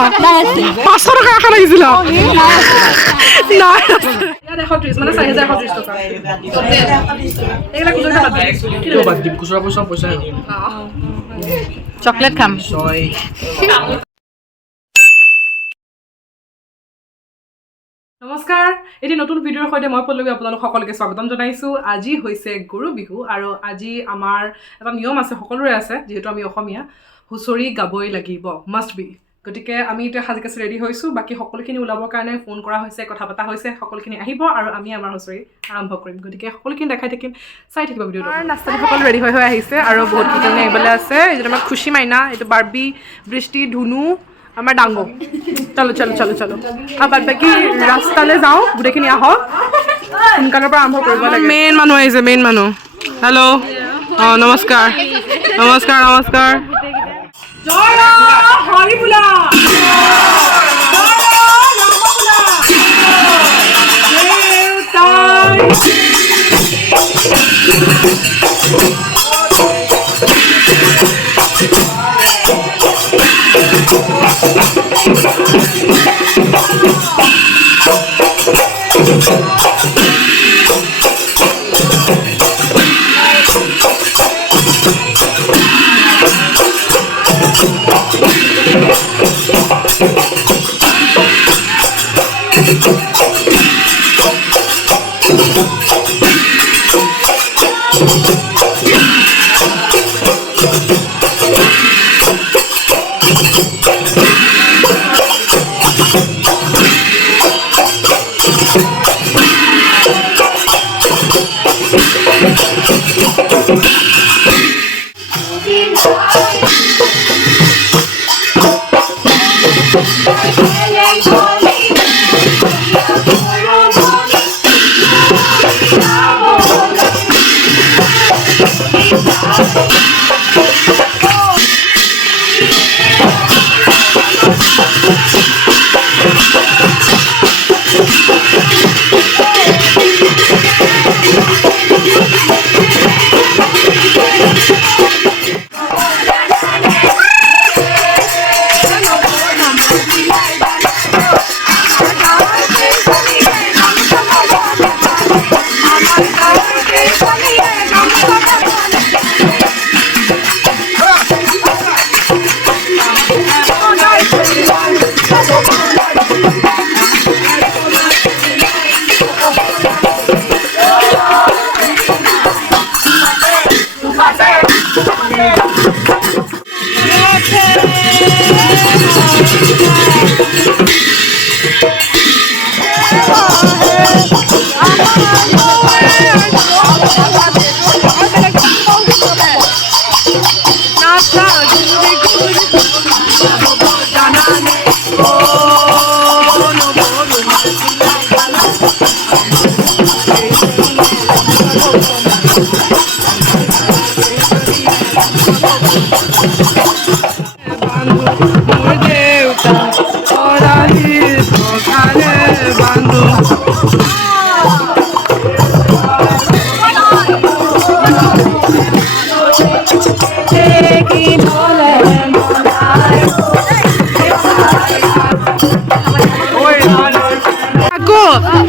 500 টকা এখন আহিছিল মানে 4030 টকা চকলেট খাম নমস্কাৰ এটি নতুন ভিডিঅ'ৰ সৈতে মই পল্লৱী আপোনালোক সকলোকে স্বাগতম জনাইছো আজি হৈছে গৰু বিহু আৰু আজি আমাৰ এটা নিয়ম আছে সকলোৰে আছে যেহেতু আমি অসমীয়া হুঁচৰি গাবই লাগিব মাষ্ট বি গতিকে আমি এতিয়া সাজিকাছি ৰেডি হৈছো বাকি সকলোখিনি ওলাবৰ কাৰণে ফোন কৰা হৈছে কথা পতা হৈছে সকলোখিনি আহিব আৰু আমি আমাৰ হুঁচৰি আৰম্ভ কৰিম গতিকে সকলোখিনি দেখাই থাকিম চাই থাকিব ভিডিঅ'টো নাস্তা সকলো ৰেডি হৈ আহিছে আৰু বহুত কিজনে আহিবলৈ আছে এইটো আমাৰ খুশি মাইনা এইটো বাৰ্বি বৃষ্টি ধুনু আমাৰ ডাঙো চলো চলো চলো চলো আৰু বাদ বাকী ৰাস্তালৈ যাওঁ গোটেইখিনি আহক সোনকালৰ পৰা আৰম্ভ কৰিব লাগে মেইন মানুহ আহিছে মেইন মানুহ হেল্ল' অঁ নমস্কাৰ নমস্কাৰ নমস্কাৰ জয় হৰি বোলা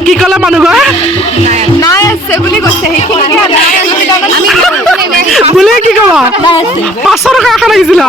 কি কলা মানুহ নাই আছে বুলি কৈছে বোলে কি কবা 500 টকা এখন আহিছিল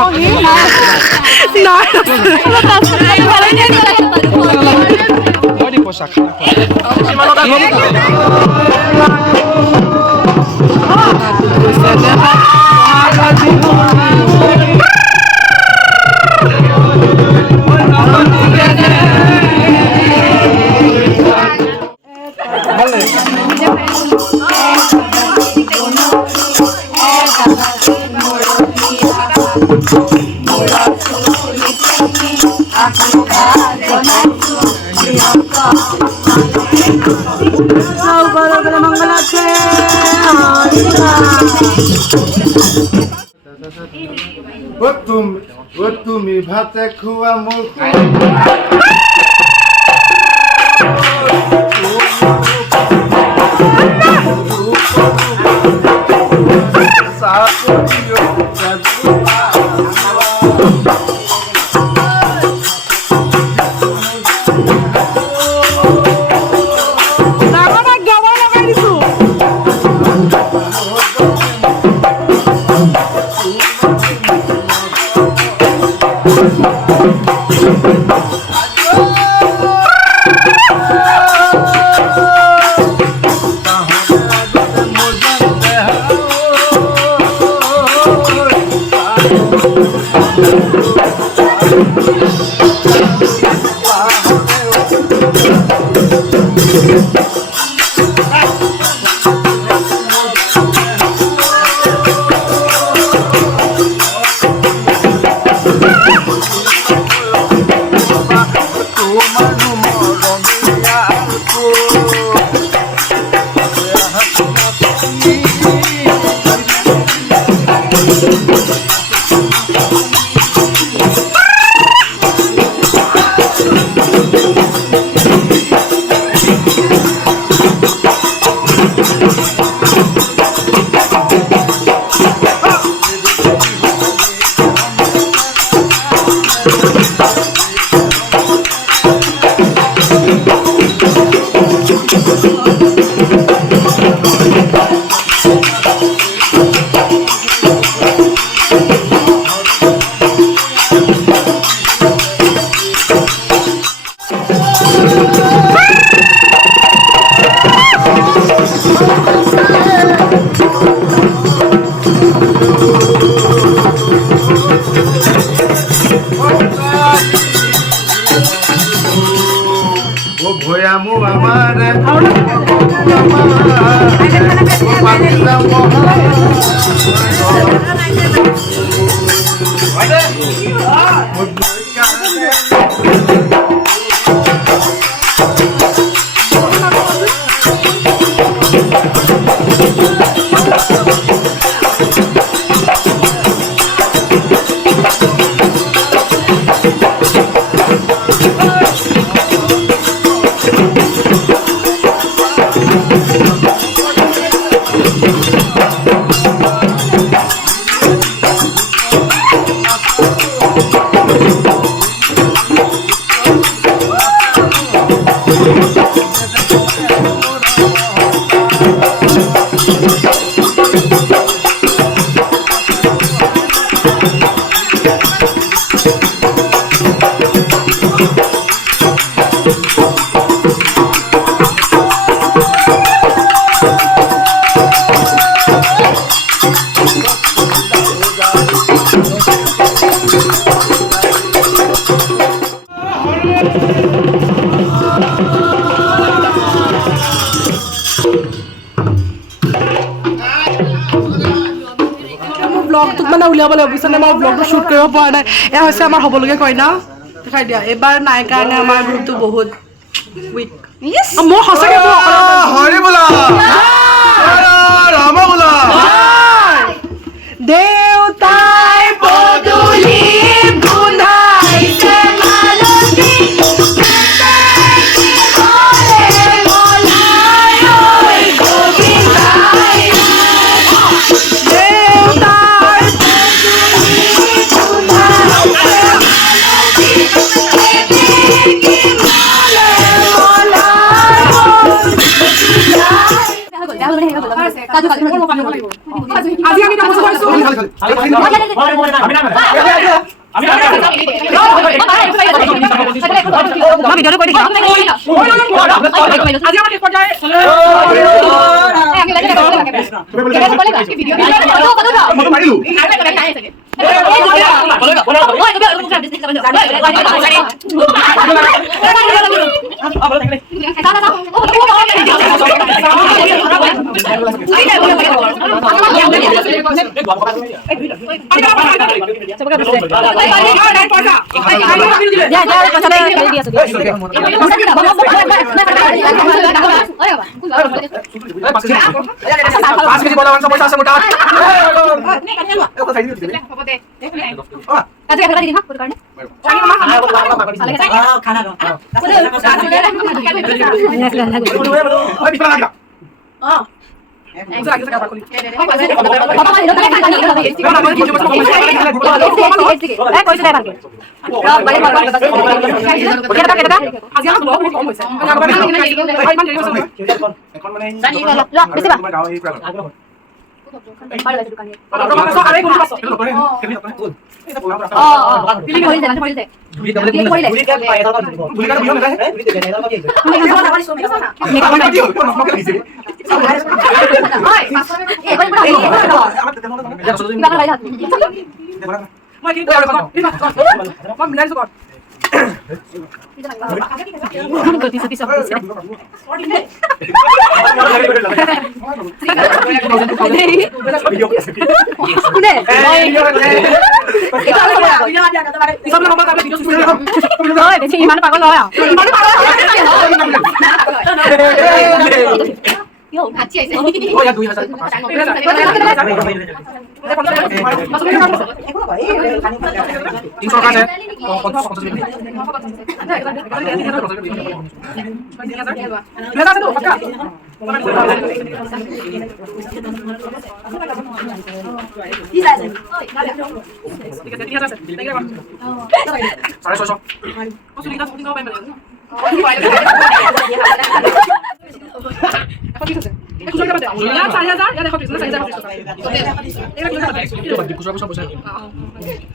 তুমি ভাতে খুয়া মোক ভয়ামু আমার ব্লগটোত মানে উলিয়াব লাগিব বুজিছানে মই ব্লগটো শ্বুট কৰিব পৰা নাই এয়া হৈছে আমাৰ হ'বলগীয়া কইনা দেখাই দিয়া এইবাৰ নাই কাৰণে আমাৰ গ্ৰুপটো বহুত উইক মোৰ সঁচাকৈ হৰি বোলা ৰাম বোলা দেউতাই পদূলি গোন্ধাইছে মালতী আজি আমি নাম কৈছো ভিডিঅ'টো কৰি দিম আজি আমাৰ পৰ্যায়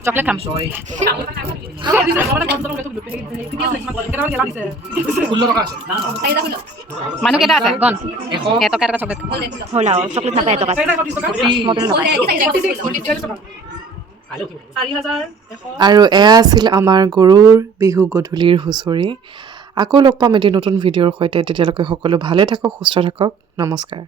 চকলেট খাম মানুহ কেইটা আছে গণ এটকা এটকা চকলেট খাম হ'ল আৰু চকলেট নাপায় এটকা আৰু এয়া আছিল আমাৰ গৰুৰ বিহু গধূলিৰ হুঁচৰি। আকৌ লগ পাম এটি নতুন ভিডিঅ'ৰ সৈতে। তেতিয়ালৈকে সকলো ভালে থাকক, সুস্থ থাকক। নমস্কাৰ।